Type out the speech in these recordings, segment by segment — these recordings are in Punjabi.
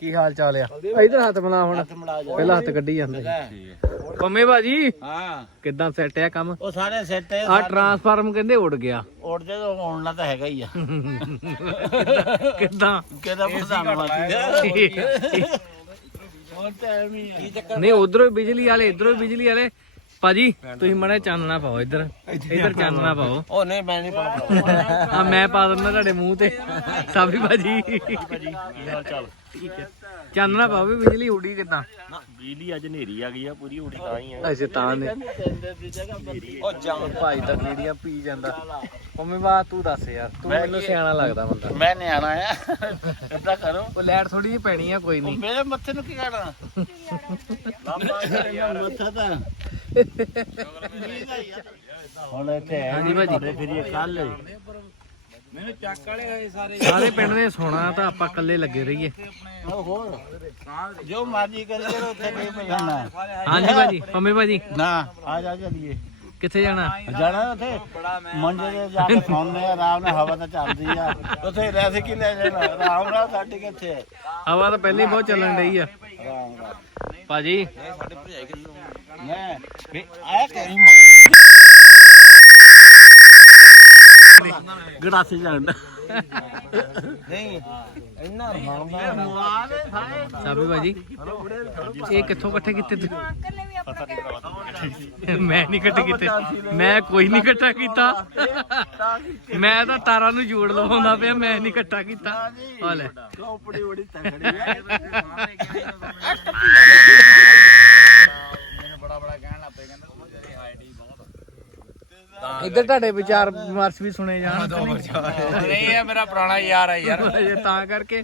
ਕੀ ਹਾਲ ਚਾਲ ਆ? ਇਧਰ ਹੱਥ ਮਿਲਾ ਹੁਣ। ਪਹਿਲਾਂ ਹੱਥ ਕੱਢੀ ਜਾਂਦੇ। ਪੰਮੇ ਬਾਜੀ ਹਾਂ। ਕਿੱਦਾਂ ਸੈੱਟ ਆ ਕੰਮ? ਉਹ ਸਾਰੇ ਸੈੱਟ ਹੈ ਆ ਟਰਾਂਸਫਾਰਮ ਕਹਿੰਦੇ ਉੱਡ ਗਿਆ। ਉੜਦੇ ਤਾਂ ਆਉਣਾ ਤਾਂ ਹੈਗਾ ਹੀ ਆ। ਕਿੱਦਾਂ? ਕਿਹਦਾ ਪ੍ਰਧਾਨ ਮੰਤਰੀ ਆ? ਨਹੀਂ ਉਧਰੋਂ ਬਿਜਲੀ ਵਾਲੇ ਇਧਰੋਂ ਬਿਜਲੀ ਵਾਲੇ। ਭਾਜੀ ਤੁਸੀਂ ਮੜਾ ਚਾਨਣਾ ਪਾਓ ਇੱਧਰ। ਇੱਧਰ ਚਾਨਣਾ ਪਾਓ। ਉਹ ਨਹੀਂ ਮੈਂ ਨਹੀਂ ਪਾਉਣਾ ਆ ਮੈਂ ਪਾ ਦਿੰਦਾ ਤੁਹਾਡੇ ਮੂੰਹ ਤੇ। ਸਾਬੀ ਭਾਜੀ ਕੀ ਹਾਲ ਚਾਲ? ਠੀਕ ਹੈ। ਚਾਨਣਾ ਬਿਜਲੀ ਉਡੀ ਕਿੱਦਾਂ? ਨਾ ਬਿਜਲੀ ਅੱਜ ਹਨੇਰੀ ਆ ਗਈ ਆ ਪੂਰੀ ਉੜੀ ਤਾਂ ਹੀ ਆ। ਅੱਛਾ ਤਾਂ ਨੇ ਉਹ ਜਾਂ ਭਾਈ ਤਾਂ ਕਿਹੜੀਆਂ ਪੀ ਜਾਂਦਾ। ਮੰਮੀ ਬਾ ਤੂੰ ਦੱਸ ਯਾਰ ਤੂੰ ਮੈਨੂੰ ਸਿਆਣਾ ਲੱਗਦਾ ਬੰਦਾ। ਮੈਂ ਨਿਆਣਾ ਆ। ਏਦਾਂ ਕਰੋ। ਉਹ ਲੈਟ ਥੋੜੀ ਜਿਹੀ ਪੈਣੀ ਆ ਕੋਈ ਨਹੀਂ। ਮੇਰੇ ਮੱਥੇ ਨੂੰ ਕੀ ਕਰਨਾ? ਲੰਬਾ ਮੱਥਾ ਤਾਂ ਹੁਣ ਇੱਥੇ ਹਾਂਜੀ ਭਾਜੀ। ਫਿਰ ਇਹ ਕੱਲ ਸਾਰੇ। ਪਿੰਡ ਨੇ ਸੋਣਾ ਤਾਂ ਆਪਾਂ ਇਕੱਲੇ ਲੱਗੇ ਰਹੀਏ। ਹੋਰ। ਜੋ ਮਰਜ਼ੀ ਕਰੀ ਕਰੋ ਉੱਥੇ ਨਹੀਂ ਮਿਲਣਾ ਹਾਂਜੀ ਭਾਜੀ ਮੰਮੀ ਭਾਜੀ। ਨਾ ਆ ਜਾ ਚਲੀਏ ਕਿੱਥੇ ਜਾਣਾ? ਜਾਣਾ ਉੱਥੇ? ਮੰਜੇ ਤੇ ਜਾ ਕੇ ਸੌਂਦੇ ਆ ਆਰਾਮ ਨਾਲ ਹਵਾ ਤਾਂ ਚੱਲਦੀ ਆ। ਉੱਥੇ ਰਹਿ ਕੀ ਲੈ ਜਾਣਾ? ਆਰਾਮ ਨਾਲ ਸਾਡੇ ਕਿੱਥੇ ਹਵਾ ਤਾਂ ਪਹਿਲਾਂ ਹੀ ਬਹੁਤ ਚੱਲਣ ਡਈ ਆ। ਆਰਾਮ ਨਾਲ। ਭਾਜੀ। ਮੈਂ ਵੀ ਆਇਆ ਕਰੀ ਗੜਾਸੇ ਜਾਂਦਾ ਨਹੀਂ ਇੰਨਾ ਮਾਰਦਾ ਸਾਬੀ ਭਾਜੀ ਇਹ ਕਿੱਥੋਂ ਇਕੱਠੇ ਕੀਤੇ ਤੁਸੀਂ? ਮੈਂ ਨਹੀਂ ਇਕੱਠੇ ਕੀਤੇ। ਮੈਂ ਕੋਈ ਨਹੀਂ ਇਕੱਠਾ ਕੀਤਾ। ਮੈਂ ਤਾਂ ਤਾਰਾਂ ਨੂੰ ਜੋੜ ਲਵਾਉਂਦਾ ਪਿਆ ਮੈਂ ਨਹੀਂ ਇਕੱਠਾ ਕੀਤਾ। ਆ ਲੈ। ਕੋਪੜੀ ਬੜੀ ਤਗੜੀ ਹੈ। ਇੱਧਰ ਤੁਹਾਡੇ ਵਿਚਾਰ ਵਿਮਰਸ਼ ਵੀ ਸੁਣੇ ਜਾਣ। ਨਹੀਂ ਇਹ ਮੇਰਾ ਪੁਰਾਣਾ ਯਾਰ ਹੈ ਯਾਰ। ਇਹ ਤਾਂ ਕਰਕੇ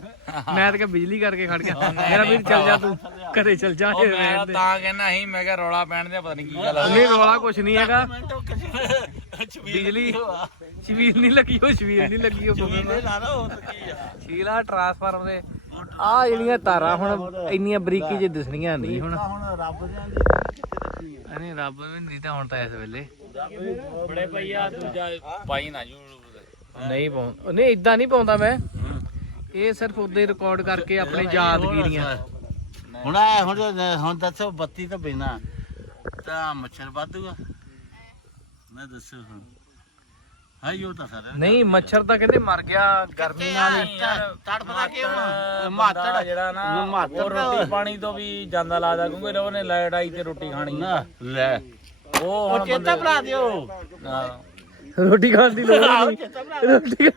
ਮੈਂ ਤਾਂ ਕਿ ਬਿਜਲੀ ਕਰਕੇ ਖੜ ਗਿਆ। ਮੇਰਾ ਵੀਰ ਚੱਲ ਜਾ ਤੂੰ ਘਰੇ ਚੱਲ ਜਾ। ਉਹ ਮੈਂ। ਤਾਂ ਕਹਿੰਦਾ ਸੀ ਮੈਂ ਕਿਹਾ ਰੌਲਾ ਪੈਣ ਦੇ ਪਤਾ ਨਹੀਂ ਕੀ ਗੱਲ ਆ। ਨਹੀਂ ਰੋਲਾ ਕੁਛ ਨਹੀਂ ਹੈਗਾ। ਬਿਜਲੀ ਸ਼ਵੀਲ ਨਹੀਂ ਲੱਗੀ ਉਹ ਸ਼ਵੀਲ ਨਹੀਂ ਲੱਗੀ ਉਹ ਬਿਜਲੀ ਲਾ ਲਓ ਹੋਰ ਕੀ ਆ। ਸ਼ੀਲਾ ਟਰਾਂਸਫਾਰਮ ਦੇ। ਆ ਜਿਹੜੀਆਂ ਤਾਰਾਂ ਹੁਣ ਇੰਨੀਆਂ ਬਰੀਕੀ ਜੇ ਦਿਸਣੀਆਂ ਨਹੀਂ ਹੁਣ। ਹੁਣ ਰੱਬ ਦੇ ਕਿੱਥੇ ਰੱਖੀ ਨਹੀਂ ਰੱਬ ਵੀ ਨਹੀਂ ਤਾਂ ਹੁਣ ਤਾਂ ਇਸ ਵੇਲੇ ਬੜੇ ਭਈਆ ਦੂਜਾ ਪਾਈ ਨਾ ਜੂ ਨਹੀਂ ਪਾਉਂ ਨਹੀਂ ਇਦਾਂ ਨਹੀਂ ਪਾਉਂਦਾ ਮੈਂ। ਇਹ ਸਿਰਫ ਉਦਾਂ ਹੀ ਰਿਕਾਰਡ ਕਰਕੇ ਆਪਣੇ ਯਾਦਗੀਰੀਆਂ ਹੁਣ ਆ ਹੁਣ ਹੁਣ ਦੱਸੋ ਬੱਤੀ ਤੋਂ ਬਿਨਾ। ਤਾਂ ਮੱਛਰ ਵਾਧੂਗਾ। ਮੈਂ ਦੱਸੋ ਹੁਣ। ਹਾਂ ਯੋ ਤਾਂ ਸਰ ਨਹੀਂ ਮੱਛਰ ਤਾਂ ਕਹਿੰਦੇ ਮਰ ਗਿਆ ਗਰਮੀ ਨਾਲ ਤੜਫਦਾ ਕਿਉਂ ਮਾਤੜ ਜਿਹੜਾ ਨਾ ਮਾਤੜ ਉਹ ਰੋਟੀ ਪਾਣੀ ਤੋਂ ਵੀ ਜਾਂਦਾ ਲੱਗਦਾ ਕਿਉਂਕਿ ਉਹਨੇ ਲਾਈਟ ਆਈ ਤੇ ਰੋਟੀ ਖਾਣੀ ਨਾ ਲੈ। ਉਹ ਹੁਣ ਚੇਤਾ ਭਰਾ ਦਿਓ। ਨਾ ਰੋਟੀ ਖਾਣ ਦੀ ਲੋੜ ਨਹੀਂ। ਚੇਤਾ ਭਰਾ ਰੋਟੀ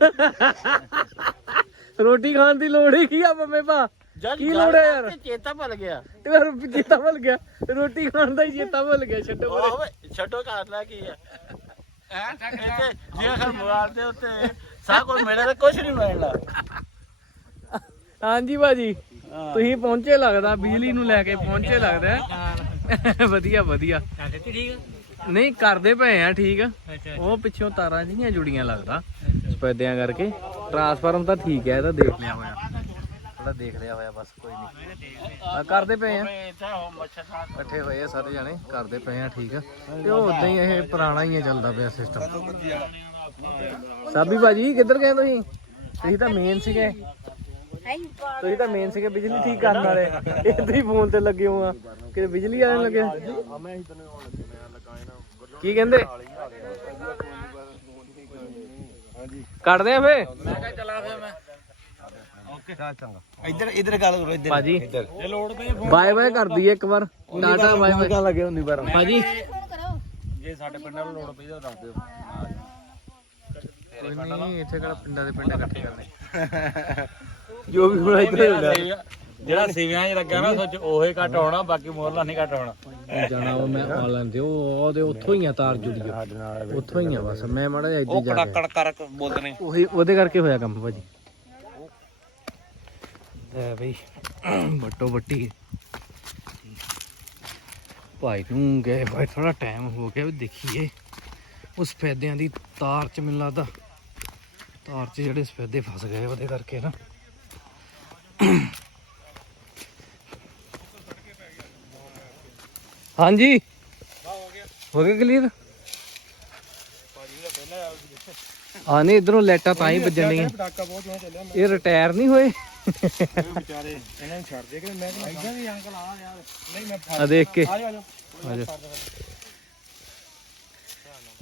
ਰੋਟੀ ਖਾਣ ਦੀ ਲੋੜ ਹੀ ਕੀ ਆ ਮੰਮੇ ਭਾ? ਜਦ ਕੀ ਲੋੜ ਹੈ ਯਾਰ? ਚੇਤਾ ਭੁੱਲ ਗਿਆ। ਯਾਰ ਚੇਤਾ ਭੁੱਲ ਗਿਆ। ਰੋਟੀ ਖਾਣ ਦਾ ਹੀ ਚੇਤਾ ਭੁੱਲ ਗਿਆ ਛੱਡੋ ਪਰੇ। ਓਏ ਛੱਡੋ ਕਰ ਲੈ ਕੀ ਹੈ ਹੈ ਜੇ ਅਖਰ ਮੋਬਾਈਲ ਦੇ ਉੱਤੇ ਸਭ ਕੁਝ ਮਿਲੇ ਤਾਂ ਕੁਝ ਨਹੀਂ ਮਿਲਣਾ ਹਾਂਜੀ ਭਾਜੀ ਤੁਸੀਂ ਪਹੁੰਚੇ ਲੱਗਦਾ ਬਿਜਲੀ ਨੂੰ ਲੈ ਕੇ ਪਹੁੰਚੇ ਲੱਗਦਾ। ਵਧੀਆ ਵਧੀਆ। ਨਹੀਂ ਕਰਦੇ ਪਏ ਆ ਠੀਕ। ਉਹ ਪਿੱਛੋਂ ਤਾਰਾਂ ਜਿਹੀਆਂ ਜੁੜੀਆਂ ਲੱਗਦਾ। ਸਪੈਦਿਆਂ ਕਰਕੇ। ਟਰਾਂਸਫਾਰਮ ਤਾਂ ਠੀਕ ਹੈ ਇਹ ਤਾਂ ਦੇਖ ਲਿਆ ਹੋਇਆ। ਥੋੜਾ ਦੇਖ ਲਿਆ ਹੋਇਆ ਬਸ ਕੋਈ ਨਹੀਂ। ਆ ਕਰਦੇ ਪਏ ਆ। ਇਕੱਠੇ ਹੋਏ ਆ ਸਾਰੇ ਜਾਣੇ ਕਰਦੇ ਪਏ ਆ ਠੀਕ ਆ। ਤੇ ਉਹ ਉਦਾਂ ਹੀ ਇਹ ਪੁਰਾਣਾ ਹੀ ਚੱਲਦਾ ਪਿਆ ਸਿਸਟਮ ਸਾਬੀ ਭਾਜੀ ਕਿੱਧਰ ਗਏ ਤੁਸੀਂ? ਤੁਸੀਂ ਤਾਂ ਮੇਨ ਸੀਗੇ। ਤੁਸੀਂ ਤਾਂ ਮੇਨ ਸੀਗੇ ਬਿਜਲੀ ਠੀਕ ਕਰਨ ਵਾਲੇ। ਇਹ ਤੁਸੀਂ ਫੋਨ ਤੇ ਲੱਗੇ ਹੋ ਆ। ਕਿ ਬਿਜਲੀ ਵਾਲੇ ਨੂੰ ਲੱਗੇ? ਕੀ ਕਹਿੰਦੇ? ਕੱਢਦੇ ਆ ਫੇ ਮੈਂ ਕਿਹਾ ਚਲਾ ਫਿਰ ਮੈਂ। ਇੱਧਰ ਇੱਧਰ ਗੱਲ ਕਰੋ ਇੱਧਰ। ਭਾਜੀ। ਜੇ ਲੋੜ ਪਈ ਬਾਏ ਬਾਏ ਕਰ ਦਈਏ ਇੱਕ ਵਾਰ। ਟਾਟਾ ਬਾਏ ਬਾਏ ਲੱਗੇ ਹੁੰਦੀ ਪਰ। ਭਾਜੀ। ਜੇ ਸਾਡੇ ਪਿੰਡਾਂ ਨੂੰ ਲੋੜ ਪਈ ਤਾਂ ਦੱਸ ਦਿਓ। ਕੋਈ ਨਹੀਂ ਇੱਥੇ ਕਿਹੜਾ ਪਿੰਡਾਂ ਦੇ ਪਿੰਡ ਇਕੱਠੇ ਕਰਨੇ। ਜੋ ਵੀ ਹੁਣ ਇੱਧਰ ਜਿਹੜਾ ਸੀਵਿਆਂ 'ਚ ਲੱਗਾ ਨਾ ਸੋਚ ਉਹੇ ਘੱਟ ਹੋਣਾ ਬਾਕੀ ਮੋਰਲਾ ਨਹੀਂ ਘੱਟ ਹੋਣਾ। ਜਾਣਾ ਉਹ ਮੈਂ ਆਨਲਾਈਨ ਤੇ ਉਹ ਉਹਦੇ ਉੱਥੋਂ ਹੀ ਆ ਤਾਰ ਜੁੜੀ ਆ। ਉੱਥੋਂ ਹੀ ਆ ਬਸ ਮੈਂ ਮਾੜਾ ਜਿਹਾ ਇੱਦਾਂ ਜਾ ਕੇ। ਕੜਕੜ ਕਰ ਬੋਲਦੇ ਨੇ। ਉਹੀ ਉਹਦੇ ਕਰਕੇ ਹੋਇਆ ਕੰਮ ਭਾਜੀ। ਲੈ ਬਈ ਬੱਟੋ ਬੱਟੀ ਭਾਈ ਨੂੰ ਗਏ ਭਾਈ ਥੋੜਾ ਟਾਈਮ ਹੋ ਗਿਆ ਵੀ ਦੇਖੀਏ। ਉਸ ਸਫੈਦਿਆਂ ਦੀ ਤਾਰ ਚ ਮੈਨੂੰ ਲੱਗਦਾ ਤਾਰ ਚ ਜਿਹੜੇ ਸਫੈਦੇ ਫਸ ਗਏ ਉਹਦੇ ਕਰਕੇ ਨਾ। ਹਾਂਜੀ। ਹੋ ਗਿਆ ਕਲੀਅਰ ਆ ਨਹੀਂ ਇਧਰੋਂ ਲਾਈਟਾਂ ਤਾਂ ਹੀ ਵੱਜਣੀਆਂ ਇਹ ਰਿਟਾਇਰ ਨਹੀਂ ਹੋਏ। ਵਿਚਾਰੇ ਇਹਨਾਂ ਨੂੰ ਛੱਡ ਦੇ ਕਿ ਮੈਂ ਇਦਾਂ ਵੀ ਅੰਕਲ ਆ ਯਾਰ। ਨਹੀਂ ਮੈਂ ਆ ਦੇਖ ਕੇ। ਆ ਜਾ ਆ ਆ ਜਾ।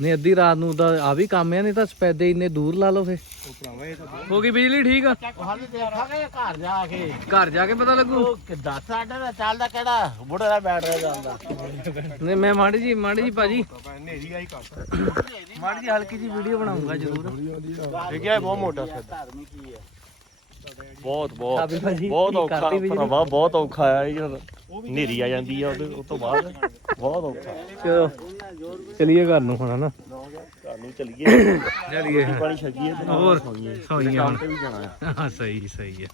ਨਹੀਂ ਅੱਧੀ ਰਾਤ ਨੂੰ ਤਾਂ ਆ ਵੀ ਕੰਮ ਆ ਨਹੀਂ ਤਾਂ ਸਪੈਦੇ ਇੰਨੇ ਦੂਰ ਲਾ ਲਓ ਫੇ ਉਹ ਭਰਾਵਾ ਇਹ ਤਾਂ ਹੋ ਗਈ ਬਿਜਲੀ ਠੀਕ ਆ? ਉਹ ਹਾਲੇ ਦੇਖਾਂਗੇ ਘਰ ਜਾ ਕੇ। ਘਰ ਜਾ ਕੇ ਪਤਾ ਲੱਗੂ। ਉਹ ਕਿੱਦਾਂ ਸਾਡਾ ਦਾ ਚੱਲਦਾ ਕਿਹੜਾ? ਬੁੜੇ ਦਾ ਬੈਟਰੀ ਜਾਂਦਾ। ਨਹੀਂ ਮੈਂ ਮਾੜੀ ਜੀ ਮਾੜੀ ਜੀ ਭਾਜੀ। ਨੇਰੀ ਆਈ ਕਰ ਮਾੜੀ ਜੀ ਹਲਕੀ ਜੀ ਵੀਡੀਓ ਬਣਾਉਂਗਾ ਜ਼ਰੂਰ। ਠੀਕ ਹੈ ਬਹੁਤ ਮੋਟਾ ਧਰਮੀ ਕੀ ਹੈ ਬਹੁਤ ਬਹੁਤ। ਕੀ ਔਖਾ? ਭਰਾਵਾ ਬਹੁਤ ਔਖਾ ਆ ਇਹ ਜਦੋਂ ਨੇਰੀ ਆ ਜਾਂਦੀ ਆ ਉਹਦੇ ਉਸ ਤੋਂ ਬਾਅਦ ਬਹੁਤ ਔਖਾ। ਚਲੋ ਚਲੀਏ ਘਰ ਨੂੰ ਹੁਣ ਹਨਾ? ਤੁਹਾਨੂੰ ਚਲੀਏ। ਚਲੀਏ। ਪਾਣੀ ਛਕੀਏ ਤੇ ਹੋਰ ਸੌਈਏ। ਸੌਈਏ ਹੁਣ। ਤੇ ਵੀ ਜਾਣਾ ਆ। ਹਾਂ ਸਹੀ ਸਹੀ ਹੈ